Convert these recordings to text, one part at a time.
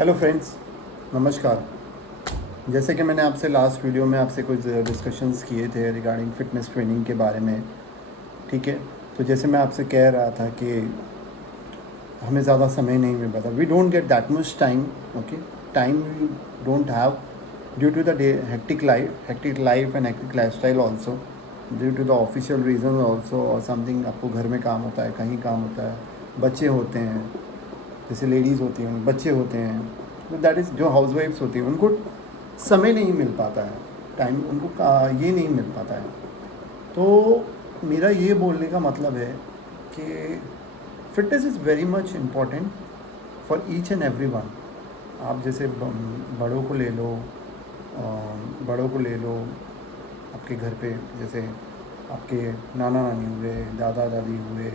Hello friends, नमस्कार। जैसे कि मैंने आपसे लास्ट वीडियो में आपसे कुछ डिस्कशंस किए थे रिगार्डिंग फ़िटनेस ट्रेनिंग के बारे में, ठीक है। तो जैसे मैं आपसे कह रहा था कि हमें ज़्यादा समय नहीं मिल पाता, we don't get that much time, okay. Time we don't have due to the day hectic life and hectic lifestyle also, due to the official reason also, और समथिंग आपको घर में काम होता है, कहीं काम होता है, बच्चे होते हैं, जैसे लेडीज़ होती हैं, बच्चे होते हैं, तो दैट इज़ जो हाउस वाइफ्स होती हैं उनको समय नहीं मिल पाता है, टाइम उनको ये नहीं मिल पाता है। तो मेरा ये बोलने का मतलब है कि fitness is very much important for each and every one. आप जैसे बड़ों को ले लो, बड़ों को ले लो आपके घर पे, जैसे आपके नाना नानी हुए, दादा दादी हुए,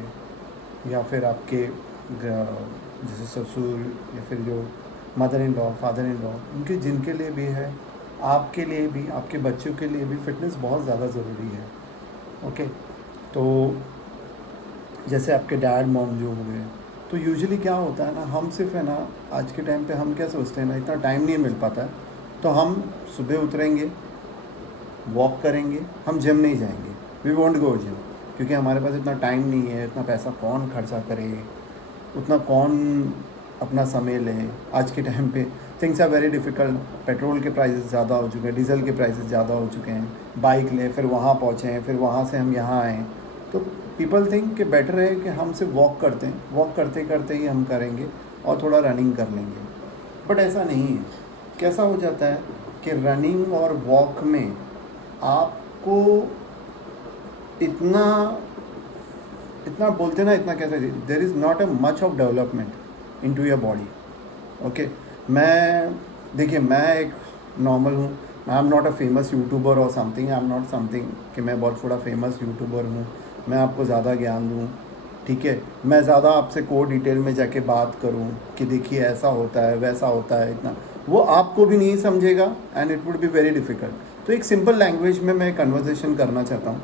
या फिर आपके जैसे ससुर, या फिर जो mother in law, father in law, उनके जिनके लिए भी है, आपके लिए भी, आपके बच्चों के लिए भी फ़िटनेस बहुत ज़्यादा ज़रूरी है, ओके। तो जैसे आपके डैड मॉम जो हुए, तो यूजुअली क्या होता है ना, हम सिर्फ है ना, आज के टाइम पे हम क्या सोचते हैं ना, इतना टाइम नहीं मिल पाता है, तो हम सुबह उतरेंगे, वॉक करेंगे, हम जिम नहीं जाएंगे, वी वॉन्ट गो जिम, क्योंकि हमारे पास इतना टाइम नहीं है, इतना पैसा कौन खर्चा करे, उतना कौन अपना समय ले। आज के टाइम पे things are very difficult, petrol के प्राइसेस ज़्यादा हो चुके हैं, डीजल के प्राइसेस ज़्यादा हो चुके हैं, बाइक लें फिर वहाँ पहुँचें, फिर वहाँ से हम यहाँ आएँ, तो पीपल थिंक कि बेटर है कि हम सिर्फ वॉक करते हैं, वॉक करते करते ही हम करेंगे और थोड़ा रनिंग कर लेंगे, बट ऐसा नहीं है। कैसा हो जाता है कि रनिंग और वॉक में आपको इतना इतना बोलते ना, इतना कैसे, there is not a much of development in to your body, okay. मैं देखिए, मैं एक नॉर्मल हूँ, I am not a famous YouTuber और something, I am not something कि मैं बहुत थोड़ा फेमस यूट्यूबर हूँ, मैं आपको ज़्यादा ज्ञान दूँ, ठीक है। मैं ज़्यादा आपसे डिटेल में जाके बात करूँ कि देखिए ऐसा होता है, वैसा होता है, इतना वो आपको भी नहीं समझेगा and it would be very difficult. तो एक सिंपल लैंग्वेज में मैं कन्वर्सेशन करना चाहता हूँ,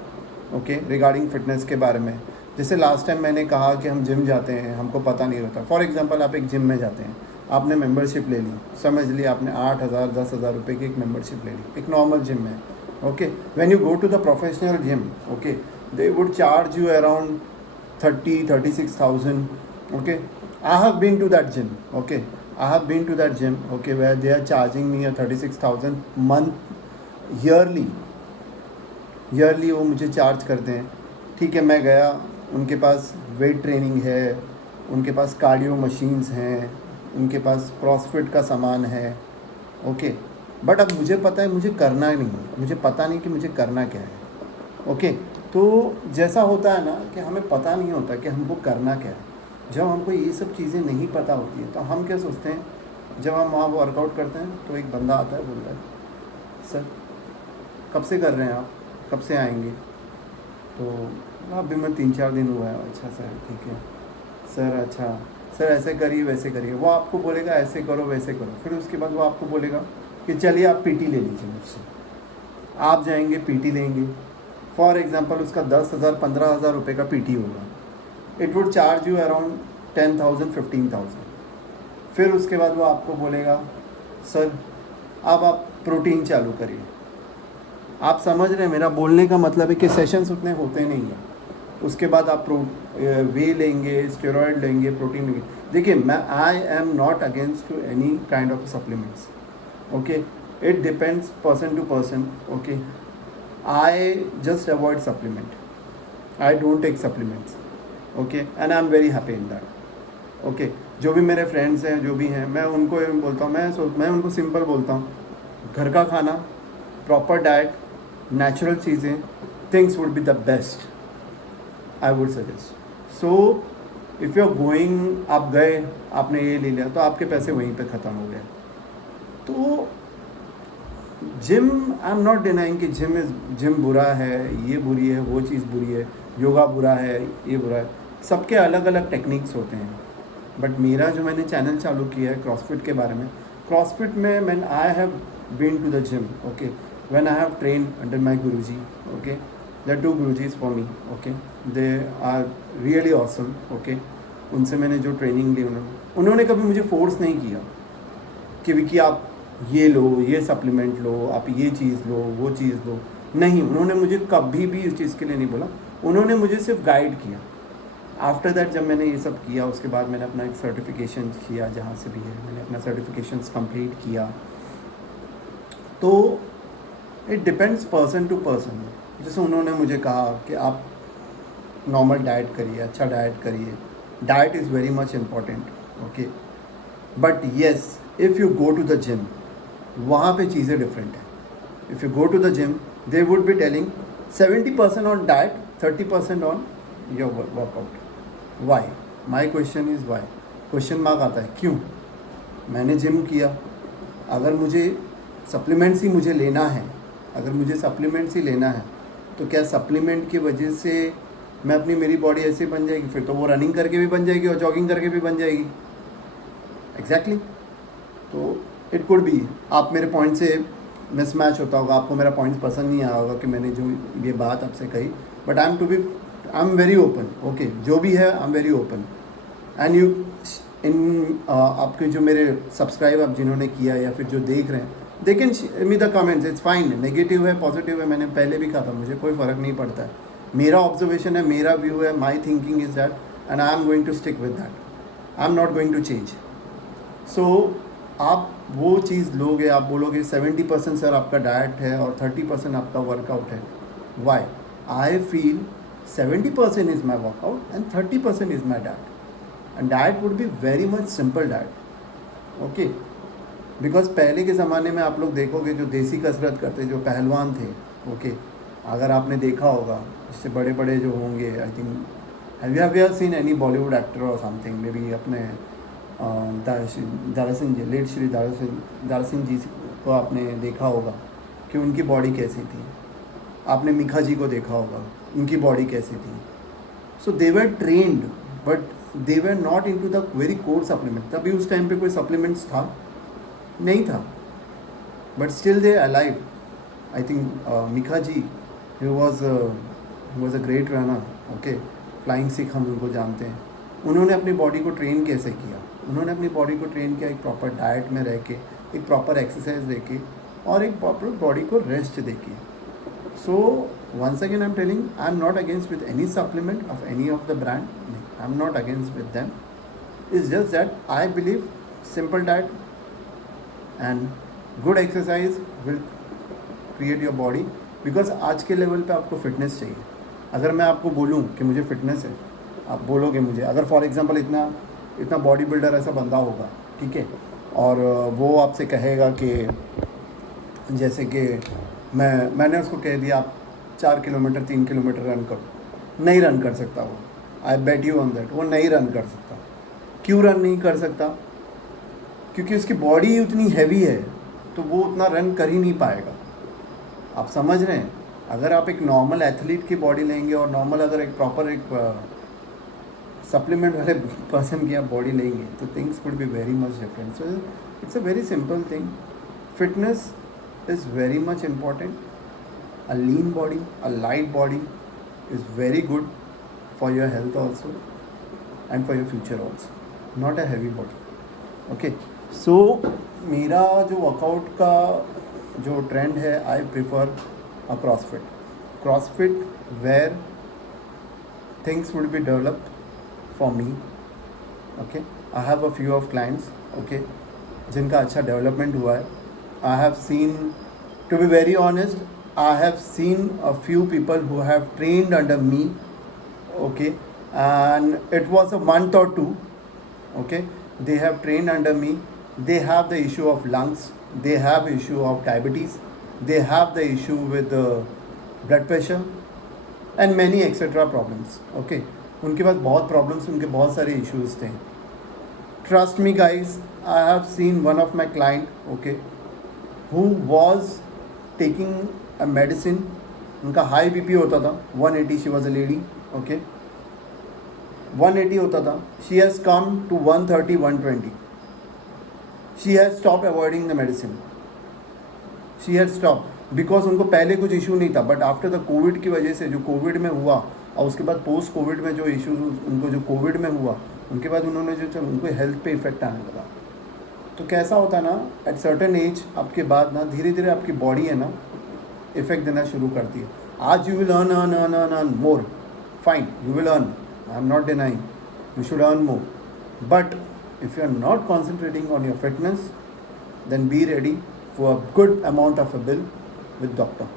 ओके, रिगार्डिंग फ़िटनेस के बारे में। जैसे लास्ट टाइम मैंने कहा कि हम जिम जाते हैं, हमको पता नहीं होता। फॉर एग्जांपल, आप एक जिम में जाते हैं, आपने मेंबरशिप ले ली, समझ ली आपने 8,000 10,000 रुपये की एक मेंबरशिप ले ली, एक नॉर्मल जिम में, okay. When you go to the professional gym, okay, they would charge you around 36,000, okay. I have been to that gym, okay. I have been to that gym, okay, where they are charging me a 36,000 month yearly वो मुझे charge करते हैं, ठीक है। मैं गया, उनके पास weight training है, उनके पास कार्डियो मशीन्स हैं, उनके पास क्रॉसफिट का सामान है, ओके। बट अब मुझे पता है मुझे करना नहीं है, मुझे पता नहीं कि मुझे करना क्या है, ओके। तो जैसा होता है ना कि हमें पता नहीं होता कि हमको करना क्या है। जब हमको ये सब चीज़ें नहीं पता होती हैं तो हम क्या सोचते हैं, जब हम वहाँ वर्कआउट करते हैं तो एक बंदा आता है, बोलता है, सर कब से कर रहे हैं आप, कब से आएंगे? तो अभी मैं 3-4 दिन हुआ है। अच्छा सर, ठीक है सर, अच्छा सर, ऐसे करिए वैसे करिए। वो आपको बोलेगा ऐसे करो वैसे करो, फिर उसके बाद वो आपको बोलेगा कि चलिए आप पीटी ले लीजिए मुझसे। आप जाएंगे, पीटी लेंगे, फॉर एग्ज़ाम्पल उसका 10,000 15,000 रुपये का पीटी होगा, it would charge you around 10,000 15,000। फिर उसके बाद वो आपको बोलेगा, सर अब आप प्रोटीन चालू करिए। आप समझ रहे हैं, मेरा बोलने का मतलब है कि सेशंस उतने होते नहीं हैं। उसके बाद आप वे लेंगे, स्टेरॉयड लेंगे, प्रोटीन लेंगे। देखिए, मैं I am not against to any kind of supplements, okay, it depends person to person, okay. I just avoid supplement. I don't take supplements. Okay, and I'm very happy in that. Okay, जो भी मेरे friends हैं, जो भी हैं, मैं उनको बोलता हूँ, मैं उनको सिंपल बोलता हूँ, घर का खाना, प्रॉपर डाइट, नेचुरल चीज़ें, things would be the best, I would suggest. So if you are going, आप गए, आपने ये ले लिया, तो आपके पैसे वहीं पे ख़त्म हो गए। तो gym, I am not denying कि जिम बुरा है, ये बुरी है, वो चीज़ बुरी है, योगा बुरा है, ये बुरा है, सबके अलग अलग टेक्निक्स होते हैं। बट मेरा जो मैंने चैनल चालू किया है क्रॉसफिट के बारे में, क्रॉसफिट में man I have been to the gym, okay, when I have train under my Guruji, okay, there 2 Gurujis for me, okay, they are really awesome, okay. उनसे मैंने जो ट्रेनिंग ली, उन्होंने कभी मुझे फोर्स नहीं किया, कि विकी आप ये लो, ये सप्लीमेंट लो, आप ये चीज़ लो, वो चीज़ लो। नहीं, उन्होंने मुझे कभी भी इस चीज़ के लिए नहीं बोला, उन्होंने मुझे सिर्फ गाइड किया। आफ्टर दैट जब मैंने ये सब किया, उसके बाद मैंने अपना एक सर्टिफिकेशन किया, जहाँ से भी है मैंने अपना सर्टिफिकेशंस कंप्लीट किया। तो it depends person to person. जैसे उन्होंने मुझे कहा कि आप नॉर्मल डाइट करिए, अच्छा डाइट करिए, diet is very much important, okay. But yes, if you go to the gym, वहाँ पे चीज़ें डिफरेंट हैं। If you go to the gym, they would be telling 70% on diet, 30% on your workout. Why? My question is why. Question mark आता है क्यों? मैंने gym किया, अगर मुझे सप्लीमेंट्स ही मुझे लेना है, अगर मुझे सप्लीमेंट्स ही लेना है, तो क्या सप्लीमेंट की वजह से मैं अपनी मेरी बॉडी ऐसे बन जाएगी? फिर तो वो रनिंग करके भी बन जाएगी और जॉगिंग करके भी बन जाएगी। एग्जैक्टली तो इट कुड बी आप मेरे पॉइंट से मिसमैच होता होगा, आपको मेरा पॉइंट पसंद नहीं आया होगा कि मैंने जो ये बात आपसे कही। But I am very open, okay. जो भी है I am very open. And you in आपके जो मेरे सब्सक्राइब आप जिन्होंने किया या फिर जो देख रहे हैं, they can me the comments, it's fine. Negative है, पॉजिटिव है, मैंने पहले भी कहा था, मुझे कोई फ़र्क नहीं पड़ता है। मेरा ऑब्जर्वेशन है, मेरा व्यू है, my thinking is that, and I am going to stick with that. I am not going to change. So आप वो चीज़ लोगे, आप बोलोगे 70% सर आपका डाइट है और 30% आपका वर्कआउट है। Why? I feel 70% is my workout and 30% is my diet, and diet would be very much simple diet, okay. Because पहले के ज़माने में आप लोग देखोगे जो देसी कसरत करते, जो पहलवान थे, ओके, अगर आपने देखा होगा, इससे बड़े बड़े जो होंगे, I think have you seen any Bollywood actor और समथिंग, मे बी अपने दारा सिंह जी, लेट श्री दारा सिंह जी को आपने देखा होगा कि उनकी बॉडी कैसी थी। आपने मिखा जी को देखा होगा, उनकी बॉडी कैसी थी। So they were trained, but they were not in to the very core supplement. तभी उस टाइम पे कोई सप्लीमेंट्स था नहीं था, but still they alive. I think Milkha ji he was a great runner, okay, flying Sikh हम उनको जानते हैं। उन्होंने अपनी बॉडी को ट्रेन कैसे किया? उन्होंने अपनी बॉडी को ट्रेन किया एक प्रॉपर डाइट में रह के, एक प्रॉपर एक्सरसाइज दे के, और एक प्रॉपर बॉडी को रेस्ट दे के। So once again I am telling, I am not against with any supplement of any of the brand, I am not against with them. It's just that I believe simple diet and good exercise will create your body. Because आज के level पे आपको fitness चाहिए। अगर मैं आपको बोलूँ कि मुझे फिटनेस है, आप बोलोगे मुझे, अगर फॉर एग्जांपल इतना बॉडी बिल्डर ऐसा बंदा होगा, ठीक है, और वो आपसे कहेगा कि जैसे कि मैंने उसको कह दिया आप 4 किलोमीटर 3 किलोमीटर रन करो, नहीं रन कर सकता वो। आई बेट यू ऑन दैट, वो नहीं रन कर सकता। क्यों रन नहीं कर सकता? क्योंकि उसकी बॉडी उतनी हैवी है, तो वो उतना रन कर ही नहीं पाएगा। आप समझ रहे हैं? अगर आप एक नॉर्मल एथलीट की बॉडी लेंगे और नॉर्मल अगर एक प्रॉपर एक सप्लीमेंट वाले पर्सन की आप बॉडी लेंगे, तो things would be very much different. So it's a very simple thing. Fitness is very much important. A lean body, a light body is very good for your health also and for your future also, not a heavy body, okay. So मेरा जो workout का जो trend है, I prefer a CrossFit where things would be developed for me, okay. I have a few of clients, okay, जिनका अच्छा development हुआ है। I have seen, to be very honest, I have seen a few people who have trained under me, okay, and it was a month or two, okay. They have trained under me. They have the issue of lungs, they have issue of diabetes, they have the issue with blood pressure and many etc problems, okay. उनके पास बहुत problems, उनके बहुत सारे issues थे। Trust me guys, I have seen one of my client, okay, who was taking a medicine. उनका high BP होता था 180, she was a lady, okay, 180 होता था। She has come to 130, 120। She has stop avoiding the medicine, she had stop, because उनको पहले कुछ issue नहीं था, बट आफ्टर द कोविड की वजह से, जो कोविड में हुआ और उसके बाद पोस्ट कोविड में जो इश्यूज उनको जो कोविड में हुआ, उनके बाद उन्होंने जो उनको हेल्थ पे इफेक्ट आने लगा। तो कैसा होता है ना, एट सर्टेन एज आपके बाद ना धीरे धीरे आपकी बॉडी है ना इफेक्ट देना शुरू करती है. आज you will earn more, fine, you will earn, I am not denying, you should earn more, but if you are not concentrating on your fitness, then be ready for a good amount of a bill with doctor.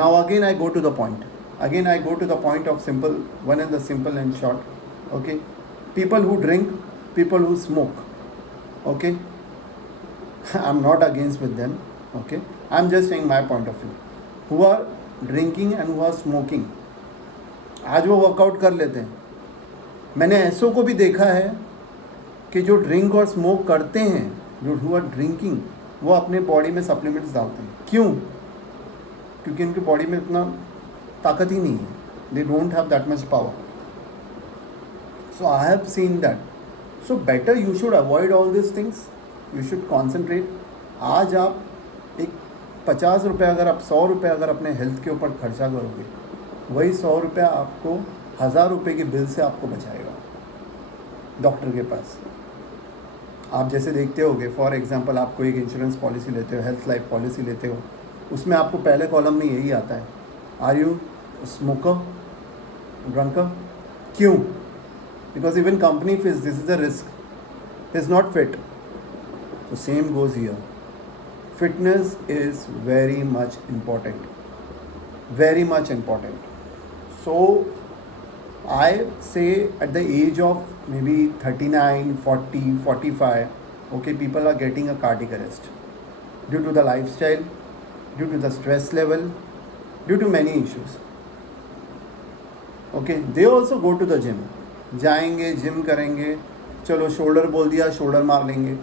Now again I go to the point of simple one, and the simple and short. Okay, people who drink, people who smoke, okay, I'm not against with them, okay, I'm just saying my point of view. Who are drinking and who are smoking, आज वो workout कर लेते हैं. मैंने ऐसों को भी देखा है कि जो ड्रिंक और स्मोक करते हैं, जो हु आर ड्रिंकिंग, वो अपने बॉडी में सप्लीमेंट्स डालते हैं. क्यों? क्योंकि उनकी बॉडी में इतना ताकत ही नहीं है. They don't have that much power. So I have seen that. So better you should avoid all this things. You should concentrate. आज आप एक 50 रुपये अगर आप 100 रुपये अगर अपने हेल्थ के ऊपर खर्चा करोगे, वही 100 रुपया आपको 1000 रुपये की बिल से आपको बचाएगा डॉक्टर के पास. आप जैसे देखते होगे, फॉर एग्जांपल आपको एक इंश्योरेंस पॉलिसी लेते हो, हेल्थ लाइफ पॉलिसी लेते हो, उसमें आपको पहले कॉलम में यही आता है, आर यू स्मोकर, ड्रंकर. क्यों? Because even company fees, this is the risk, is not fit. तो same goes here. Fitness is very much important, very much important. So I say at the age of maybe 39, 40, 45, okay, people are getting a cardiac arrest due to the lifestyle, due to the stress level, due to many issues. Okay, they also go to the gym. जाएंगे, gym करेंगे, चलो shoulder बोल दिया, shoulder मार लेंगे,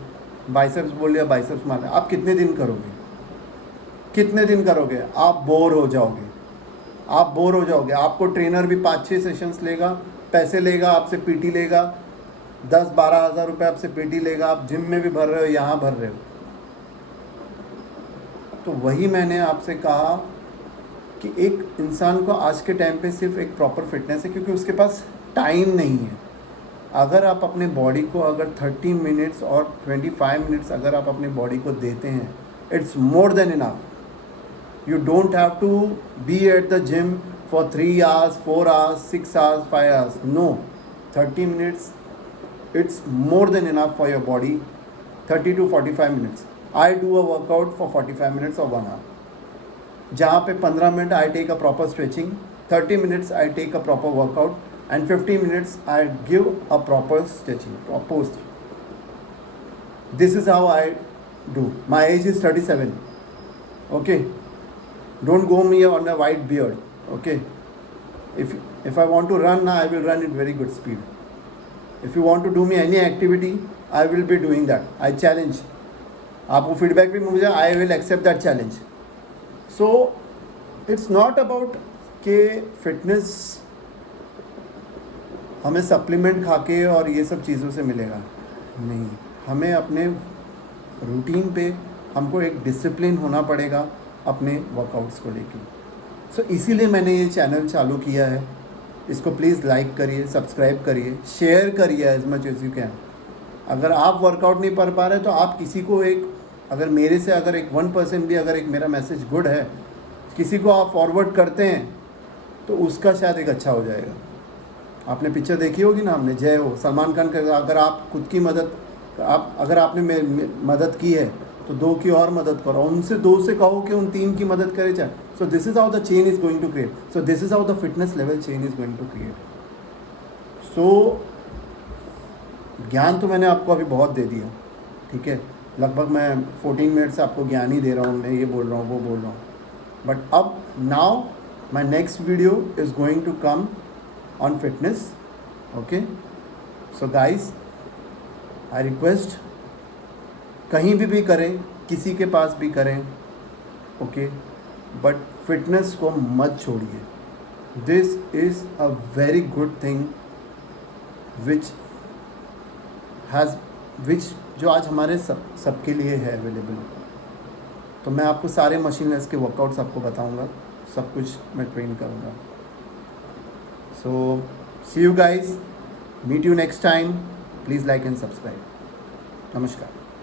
biceps बोल दिया, biceps मार लेंगे. आप कितने दिन करोगे? कितने दिन करोगे? आप बोर हो जाओगे. आप बोर हो जाओगे. आपको ट्रेनर भी 5-6 सेशंस लेगा, पैसे लेगा, आपसे पीटी लेगा, 10-12 हज़ार रुपये आपसे पीटी लेगा. आप जिम में भी भर रहे हो, यहाँ भर रहे हो. तो वही मैंने आपसे कहा कि एक इंसान को आज के टाइम पे सिर्फ एक प्रॉपर फिटनेस है, क्योंकि उसके पास टाइम नहीं है. अगर आप अपने बॉडी को अगर 30 मिनट्स और 25 मिनट्स अगर आप अपनी बॉडी को देते हैं, it's more than enough. You don't have to be at the gym for 3 hours, 4 hours, 6 hours, 5 hours. No, 30 minutes, it's more than enough for your body. 30 to 45 minutes. I do a workout for 45 minutes or 1 hour. जहाँ पे 15 minute I take a proper stretching, 30 minutes I take a proper workout, and 15 minutes I give a proper stretching, post. This is how I do. My age is 37. Okay. Don't go me on a white beard, okay? If I want to run, I will run at very good speed. If you want to do me any activity, I will be doing that. I challenge. आपको feedback भी मुझे, I will accept that challenge. So it's not about कि fitness हमें supplement खा के और ये सब चीज़ों से मिलेगा. नहीं, हमें अपने रूटीन पे हमको एक डिसिप्लिन होना पड़ेगा अपने वर्कआउट्स को लेके. सो इसीलिए मैंने ये चैनल चालू किया है. इसको प्लीज़ लाइक करिए, सब्सक्राइब करिए, शेयर करिए as much as you can. अगर आप वर्कआउट नहीं कर पा रहे तो आप किसी को एक, अगर मेरे से अगर एक 1% भी अगर एक मेरा मैसेज गुड है, किसी को आप फॉरवर्ड करते हैं तो उसका शायद एक अच्छा हो जाएगा. आपने पिक्चर देखी होगी ना, हमने जय हो, सलमान खान का. अगर आप खुद की मदद, आप अगर आपने मदद की है तो 2 की और मदद करो, उनसे 2 से कहो कि उन 3 की मदद करे चाहे. So this is how the chain is going to create. So this is how the fitness level chain is going to create. So ज्ञान तो मैंने आपको अभी बहुत दे दिया, ठीक है. लगभग मैं 14 मिनट से आपको ज्ञान ही दे रहा हूँ. मैं ये बोल रहा हूँ, वो बोल रहा हूँ. बट अब now my next video is going to come on fitness. Okay, so guys, I request, कहीं भी करें, किसी के पास भी करें, ओके, बट फिटनेस को मत छोड़िए. This is a very good thing which जो आज हमारे सबके लिए है अवेलेबल. तो मैं आपको सारे मशीनलेस के वर्कआउट्स आपको बताऊंगा, सब कुछ मैं ट्रेन करूंगा. So see you guys, meet you next time. Please like and subscribe. नमस्कार।